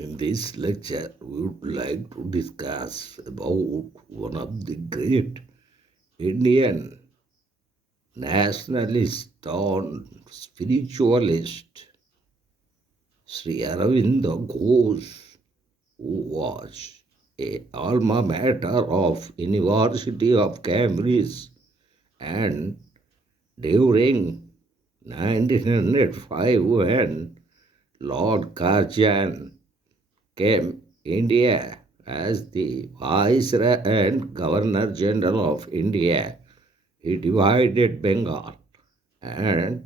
In this lecture, we would like to discuss about one of the great Indian nationalist and spiritualist, Sri Aurobindo Ghosh, who was a alma mater of University of Cambridge and during 1905 when Lord Curzon came India as the Viceroy and Governor General of India. He divided Bengal and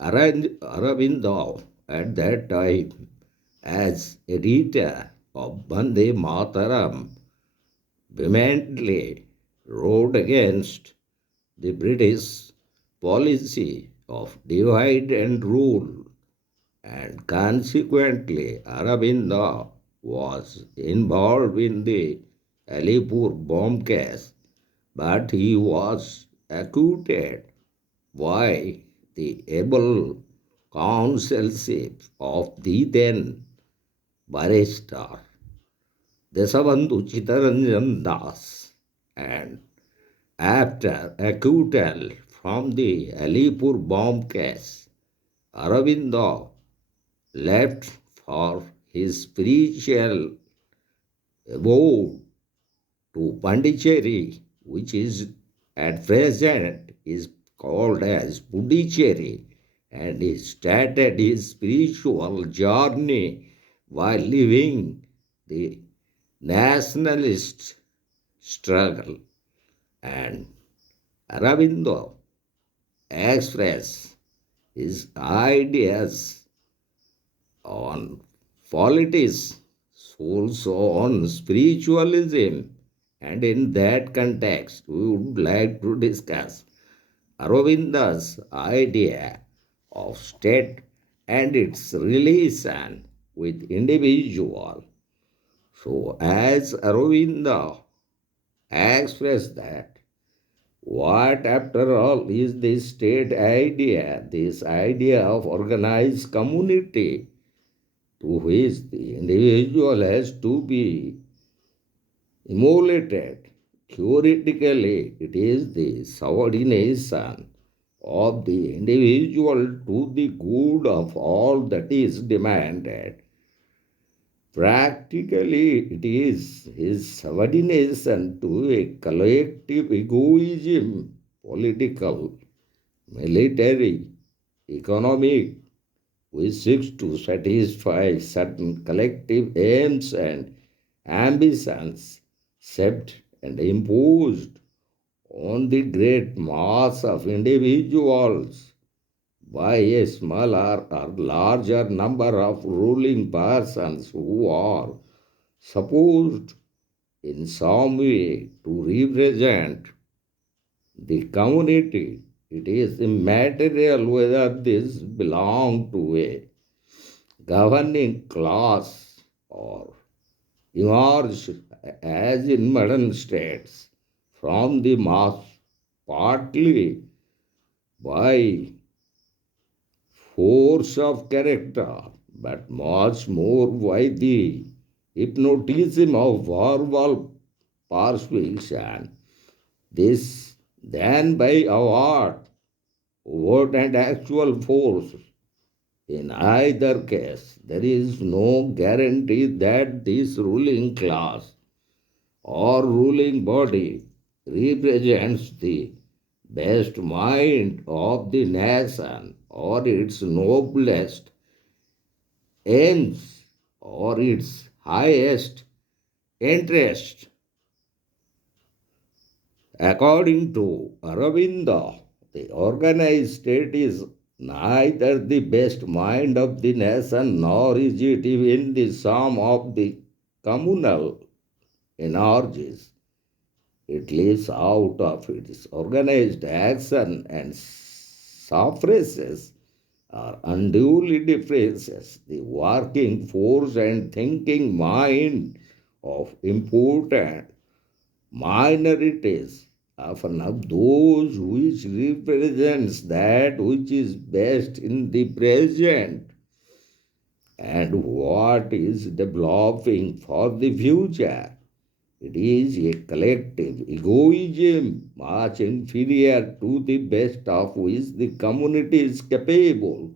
Aurobindo at that time as editor of Bande Mataram vehemently wrote against the British policy of divide and rule, and consequently Aurobindo was involved in the Alipur bomb case, but he was acquitted by the able counselship of the then barrister Desabandhu Chittaranjan Das, and after acquittal from the Alipur bomb case, Aurobindo left for his spiritual abode to Pondicherry, which is at present is called as Puducherry, and he started his spiritual journey while living the nationalist struggle. And Aurobindo expressed his ideas on politics, also on spiritualism, and in that context, we would like to discuss Aurobindo's idea of state and its relation with individual. So, as Aurobindo expressed that, what after all is this state idea, this idea of organized community to which the individual has to be immolated? Theoretically, it is the subordination of the individual to the good of all that is demanded. Practically, it is his subordination to a collective egoism, political, military, economic, which seeks to satisfy certain collective aims and ambitions set and imposed on the great mass of individuals by a smaller or larger number of ruling persons who are supposed in some way to represent the community. It is immaterial whether this belong to a governing class or emerge as in modern states from the mass, partly by force of character, but much more by the hypnotism of verbal persuasion. This than by award, overt and actual force. In either case, there is no guarantee that this ruling class or ruling body represents the best mind of the nation or its noblest aims or its highest interest. According to Aurobindo, the organized state is neither the best mind of the nation nor is it even the sum of the communal energies. It lives out of its organized action and suppresses or unduly depresses the working force and thinking mind of important minorities, often of those which represents that which is best in the present and what is developing for the future. It is a collective egoism much inferior to the best of which the community is capable.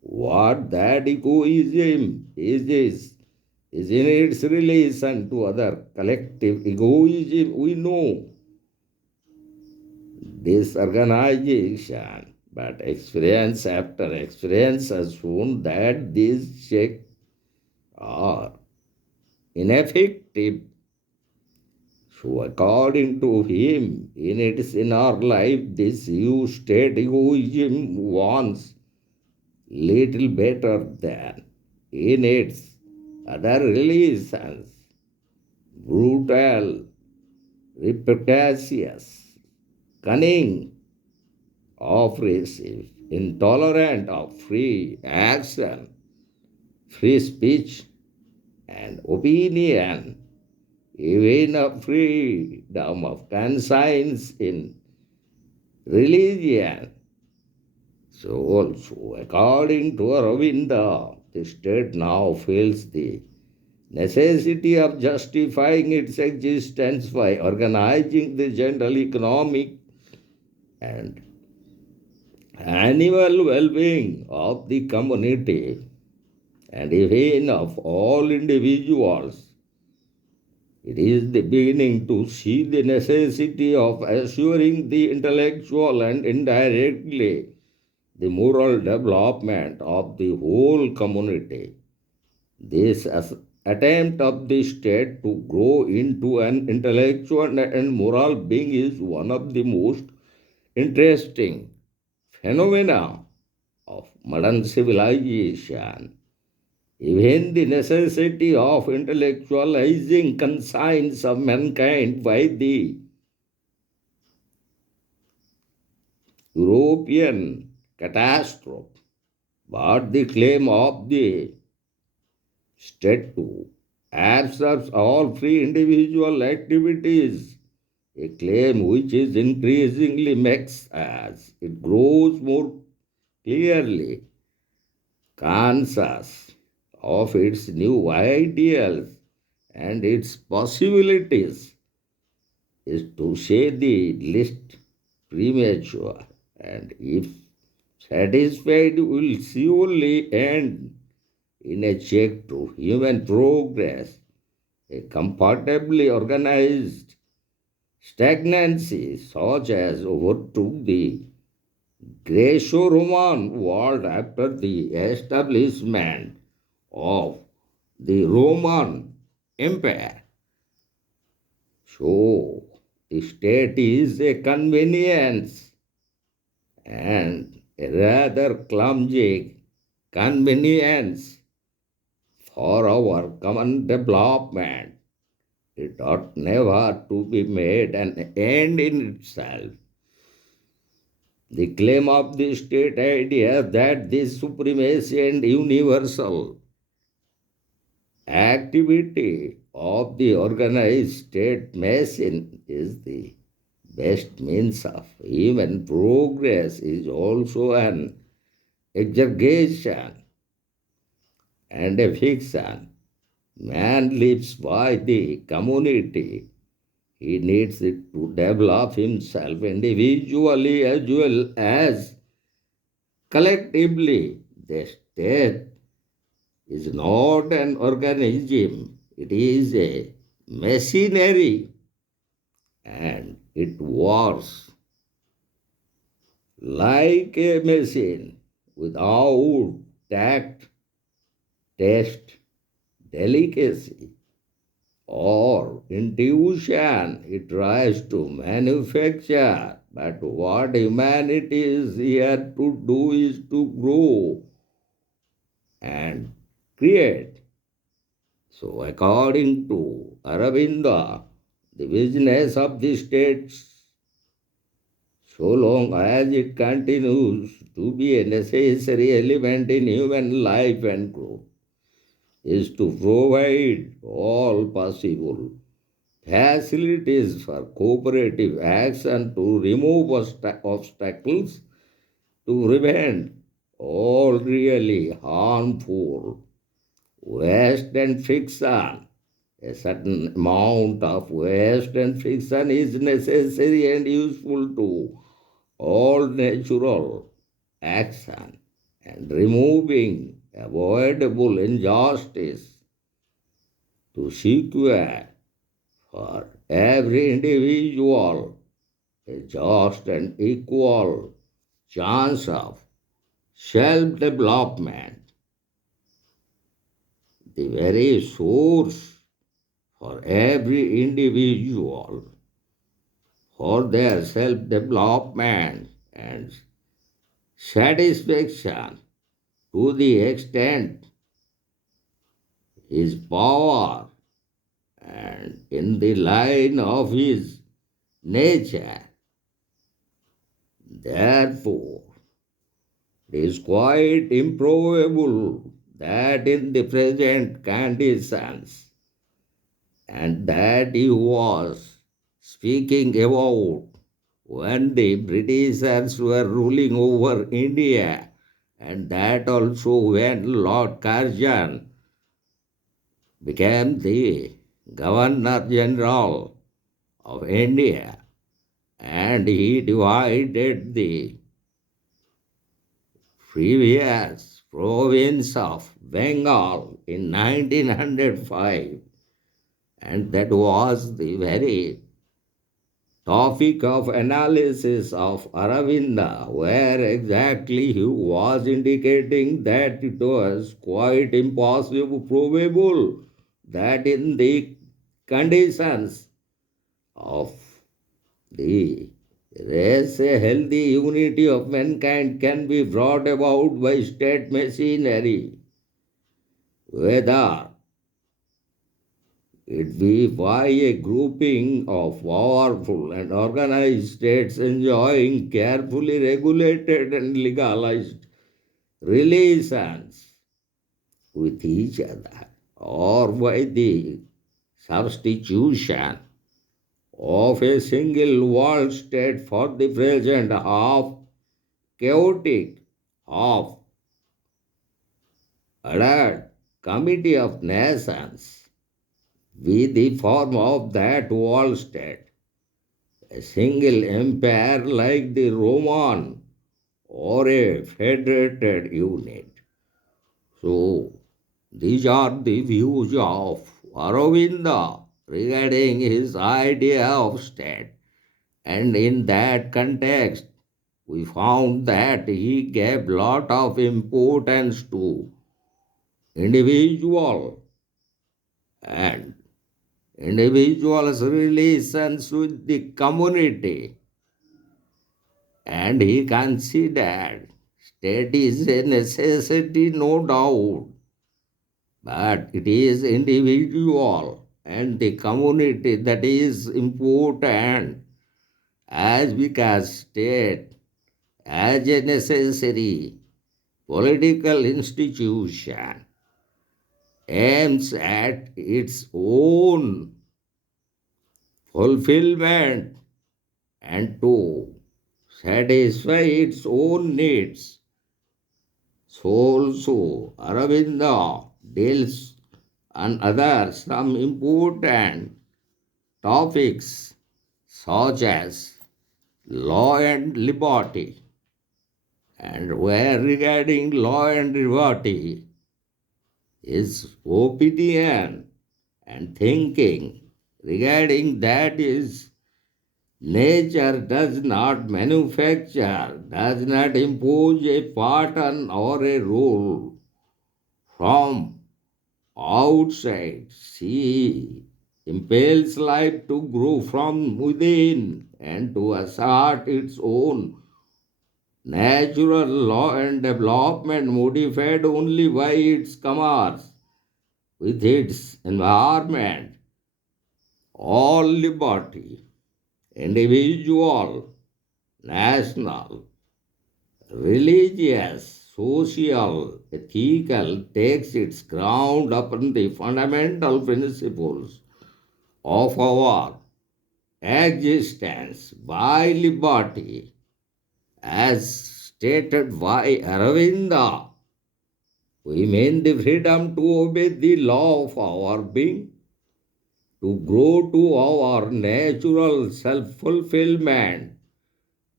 What that egoism is in its relation to other collective egoism we know. Disorganization, but experience after experience has shown that these checks are ineffective. So, according to him, in our life, this you state egoism wants little better than in its other relations, brutal, rapacious, cunning, oppressive, intolerant of free action, free speech, and opinion, even of freedom of conscience in religion. So also, according to Aurobindo, the state now feels the necessity of justifying its existence by organizing the general economic and animal well-being of the community and even of all individuals. It is the beginning to see the necessity of assuring the intellectual and indirectly the moral development of the whole community. This attempt of the state to grow into an intellectual and moral being is one of the most interesting phenomena of modern civilization. Even the necessity of intellectualizing conscience of mankind by the European catastrophe, but the claim of the state to absorbs all free individual activities, a claim which is increasingly makes as it grows more clearly conscious of its new ideals and its possibilities is to say the least premature, and if satisfied will surely end in a check to human progress, a comfortably organized stagnancy such as overtook the Greco-Roman world after the establishment of the Roman Empire. So, the state is a convenience and a rather clumsy convenience for our common development. It ought never to be made an end in itself. The claim of the state idea that this supremacy and universal activity of the organized state machine is the best means of human progress is also an exaggeration and a fiction. Man lives by the community. He needs it to develop himself individually as well as collectively. The state is not an organism, it is a machinery and it works like a machine without tact, taste, delicacy, or intuition. It tries to manufacture. But what humanity is here to do is to grow and create. So, according to Aurobindo, the business of the states, so long as it continues to be a necessary element in human life and growth, is to provide all possible facilities for cooperative action to remove obstacles, to prevent all really harmful. Waste and friction. A certain amount of waste and friction is necessary and useful to all natural action, and removing avoidable injustice to secure for every individual a just and equal chance of self development, the very source for every individual for their self development and satisfaction to the extent his power and in the line of his nature. Therefore, it is quite improbable that in the present conditions and that he was speaking about when the Britishers were ruling over India, and that also when Lord Curzon became the Governor General of India, and he divided the previous province of Bengal in 1905, and that was the very topic of analysis of Aurobindo, where exactly he was indicating that it was quite impossible probable that in the conditions of the race, a healthy unity of mankind can be brought about by state machinery, whether it be by a grouping of powerful and organized states enjoying carefully regulated and legalized relations with each other, or by the substitution of a single world state for the present half chaotic, half alert committee of nations be the form of that world state, a single empire like the Roman or a federated unit. So, these are the views of Aurobindo regarding his idea of state. And in that context, we found that he gave lot of importance to individual and individual's relations with the community, and he considered state is a necessity, no doubt, but it is individual and the community that is important, as because state as a necessary political institution aims at its own fulfillment and to satisfy its own needs. So also Aurobindo deals on other some important topics such as law and liberty. And where regarding law and liberty, his opinion and thinking regarding that is nature does not manufacture, does not impose a pattern or a rule from outside. She impels life to grow from within and to assert its own natural law and development modified only by its commerce with its environment. All liberty, individual, national, religious, social, ethical, takes its ground upon the fundamental principles of our existence by liberty as stated by Aravinda, we mean the freedom to obey the law of our being, to grow to our natural self fulfillment,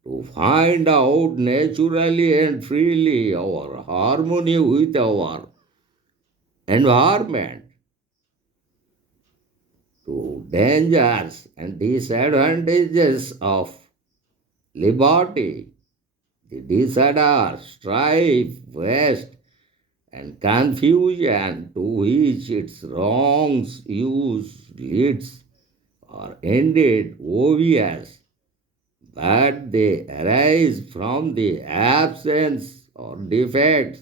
to find out naturally and freely our harmony with our environment, to dangers and disadvantages of liberty, the disorder, strife, waste, and confusion to which its wrong use leads are indeed obvious, but they arise from the absence or defects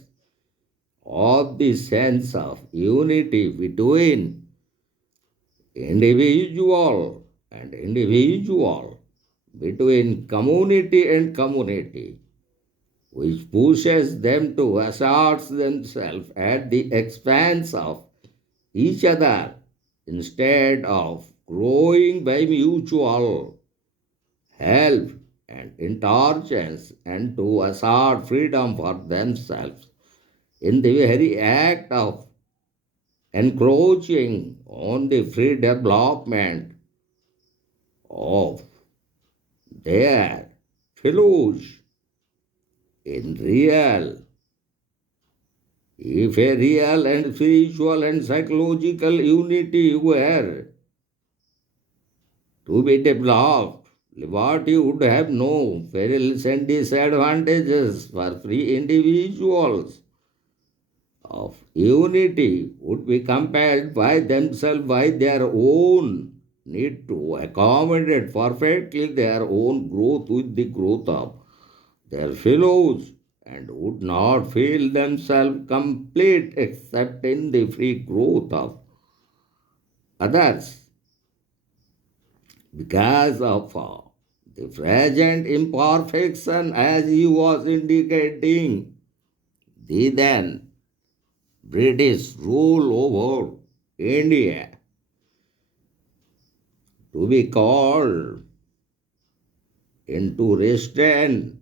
of the sense of unity between individual and individual, between community and community, which pushes them to assert themselves at the expense of each other instead of growing by mutual help and indulgence, and to assert freedom for themselves in the very act of encroaching on the free development of their fellows. In real, if a real and spiritual and psychological unity were to be developed, liberty would have no perils and disadvantages for free individuals of unity would be compelled by themselves by their own need to accommodate perfectly their own growth with the growth of their fellows, and would not feel themselves complete except in the free growth of others because of the present imperfection, as he was indicating, the then British rule over India to be called into restraint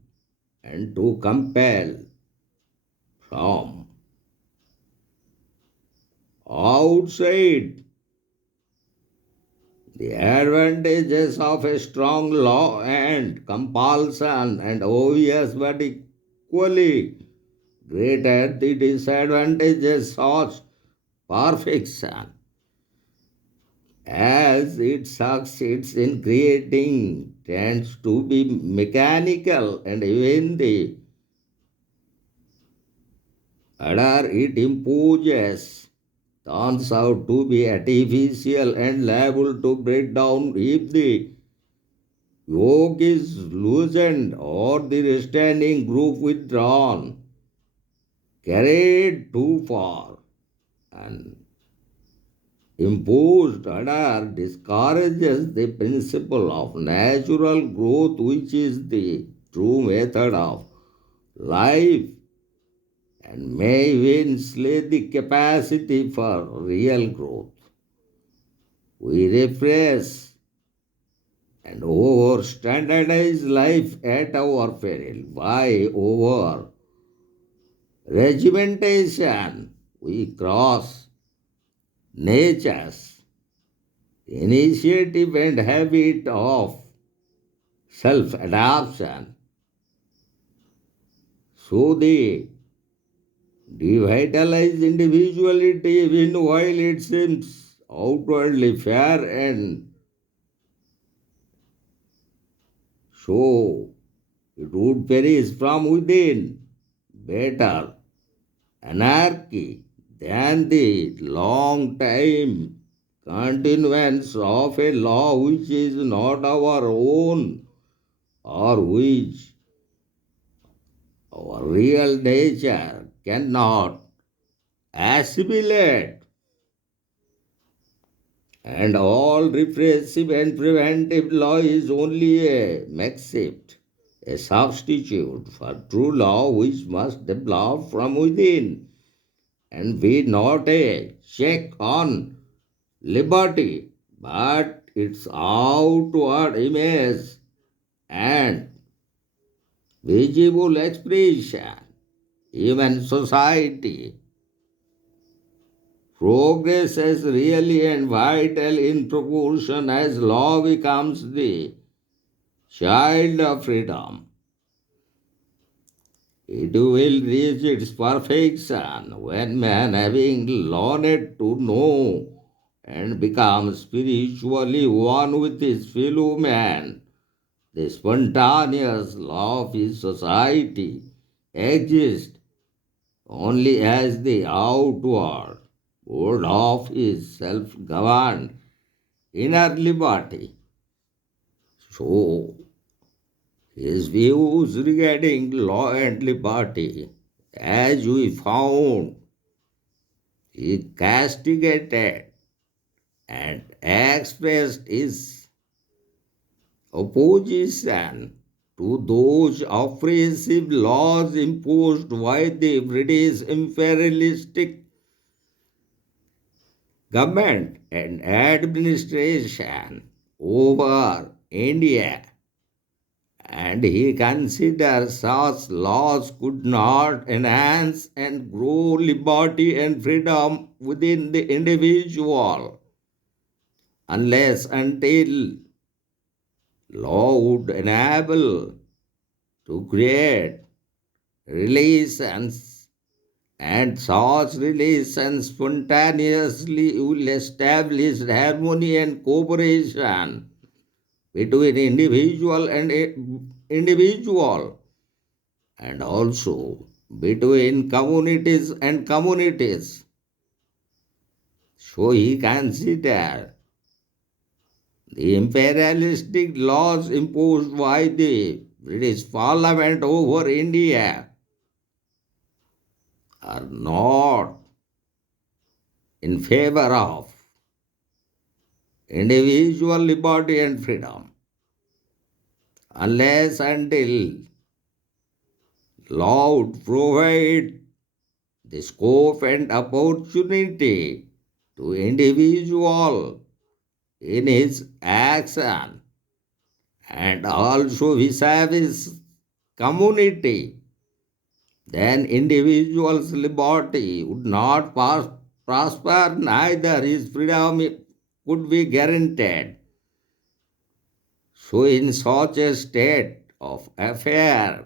and to compel from outside the advantages of a strong law and compulsion, and obvious but equally greater the disadvantages of perfection, as it succeeds in creating tends to be mechanical, and even the order it imposes turns out to be artificial and liable to break down if the yoke is loosened or the restraining group withdrawn, carried too far, and imposed order discourages the principle of natural growth, which is the true method of life, and may even slay the capacity for real growth. We repress and over standardize life at our peril. By over regimentation, we cross nature's initiative and habit of self adaptation. So they devitalize individuality even while it seems outwardly fair, and so it would perish from within. Better anarchy than the long time continuance of a law which is not our own, or which our real nature cannot assimilate, and all repressive and preventive law is only a makeshift, a substitute for true law which must develop from within and be not a check on liberty, but its outward image and visible expression. Human society progresses really and vital in proportion as law becomes the child of freedom. It will reach its perfection when man, having learned to know and become spiritually one with his fellow man, the spontaneous law of his society exists only as the outward word of his self-governed inner liberty. So, his views regarding law and liberty, as we found, he castigated and expressed his opposition to those oppressive laws imposed by the British imperialistic government and administration over India, and he considers such laws could not enhance and grow liberty and freedom within the individual unless until law would enable to create relations, and such relations spontaneously will establish harmony and cooperation between individual and individual, and also between communities and communities. So he considered the imperialistic laws imposed by the British Parliament over India are not in favor of individual liberty and freedom unless until law would provide the scope and opportunity to individual in his action and also vis-a-vis community, then individual's liberty would not prosper, neither his freedom could be guaranteed. So, in such a state of affair,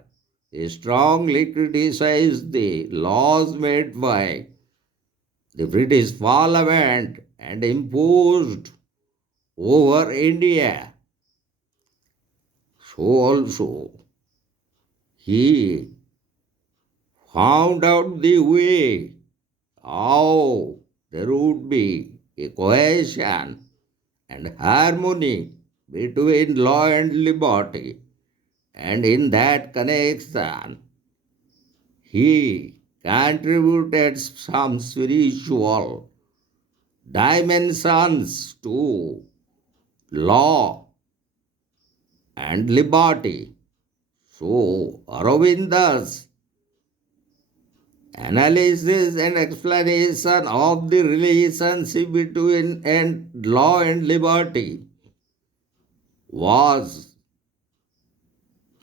he strongly criticized the laws made by the British Parliament and imposed over India. So also he found out the way how there would be a cohesion and harmony between law and liberty. And in that connection, he contributed some spiritual dimensions to law and liberty. So, Aurobindo's analysis and explanation of the relationship between and law and liberty was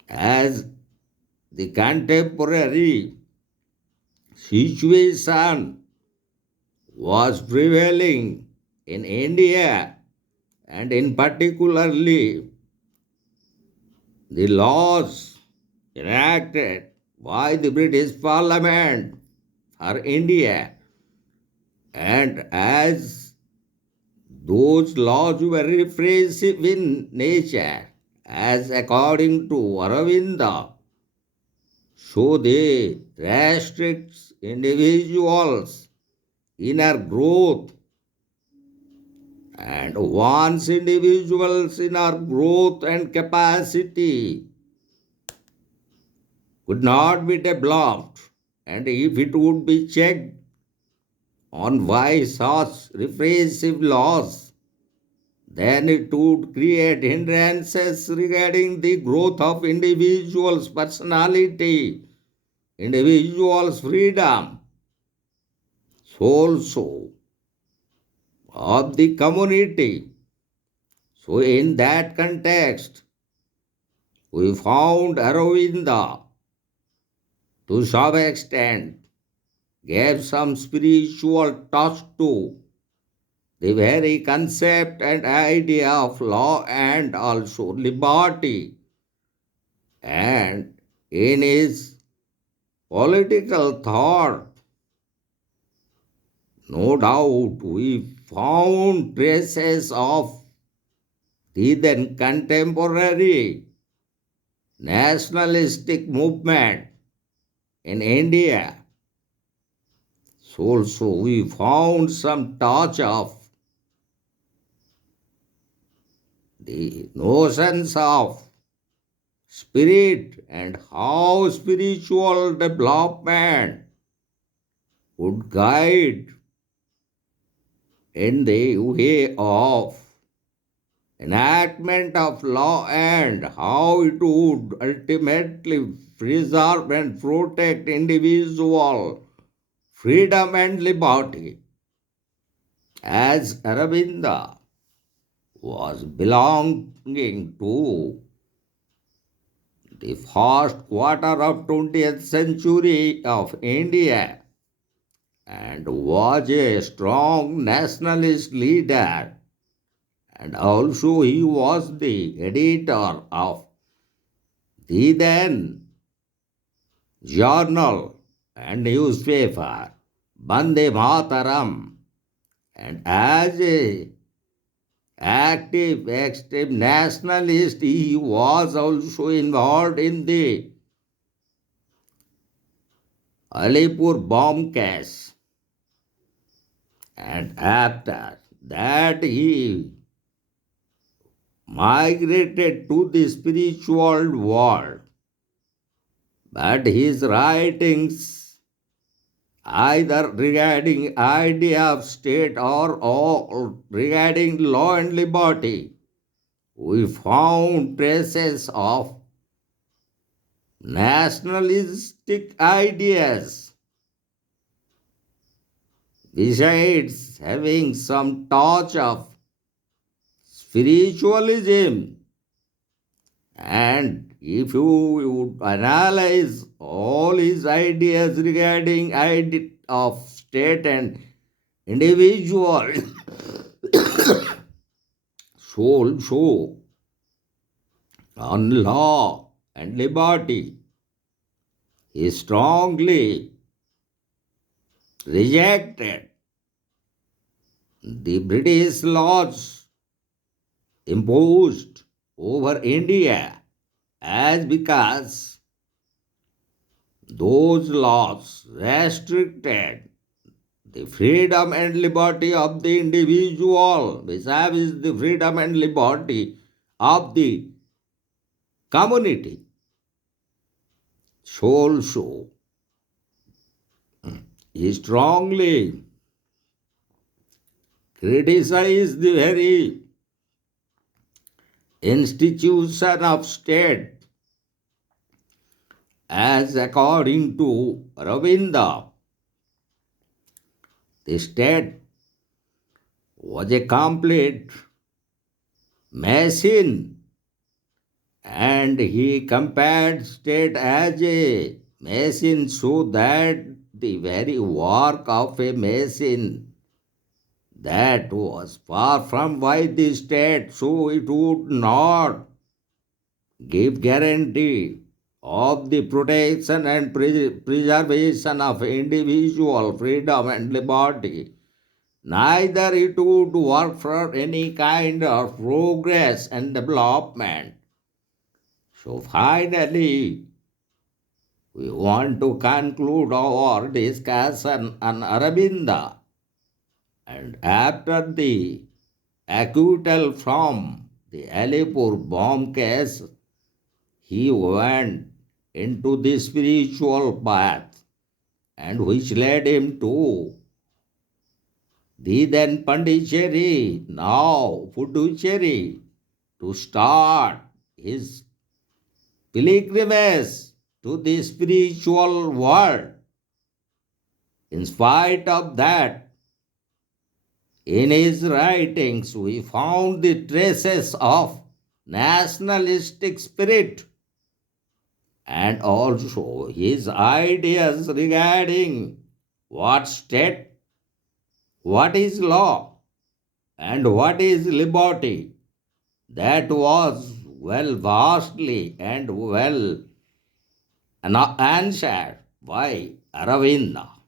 as the contemporary situation was prevailing in India, and in particularly the laws enacted by the British Parliament for India, and as those laws were repressive in nature, as according to Aurobindo, so they restrict individuals' inner growth, and once individuals' inner growth and capacity could not be developed, and if it would be checked on why such repressive laws, then it would create hindrances regarding the growth of individuals' personality, individuals' freedom, also of the community. So, in that context, we found Aurobindo to some extent gave some spiritual touch to the very concept and idea of law and also liberty. And in his political thought, no doubt we found traces of the then contemporary nationalistic movement in India. So also we found some touch of the notions of spirit and how spiritual development would guide in the way of enactment of law and how it would ultimately preserve and protect individual freedom and liberty. As Aurobindo was belonging to the first quarter of 20th century of India and was a strong nationalist leader, and also he was the editor of the then journal and newspaper Bande Mataram, and as a active nationalist he was also involved in the Alipur bomb case, and after that he migrated to the spiritual world. But his writings, either regarding idea of state or regarding law and liberty, we found traces of nationalistic ideas, besides having some touch of spiritualism. And if you would analyze all his ideas regarding idea of state and individual soul show on law and liberty, he strongly rejected the British laws imposed over India as because those laws restricted the freedom and liberty of the individual vis-a-vis the freedom and liberty of the community. So also, he strongly criticized the very institution of state as according to Aurobindo, the state was a complete machine, and he compared state as a machine so that the very work of a machine that was far from by the state, so it would not give guarantee of the protection and preservation of individual freedom and liberty. Neither it would work for any kind of progress and development. So finally, we want to conclude our discussion on Aurobindo. And after the acquittal from the Alipur bomb case, he went into the spiritual path, and which led him to the then Pondicherry, now Puducherry, to start his pilgrimage to the spiritual world. In spite of that, in his writings we found the traces of nationalistic spirit and also his ideas regarding what state, what is law, and what is liberty. That was well vastly and well answered by Aravinda.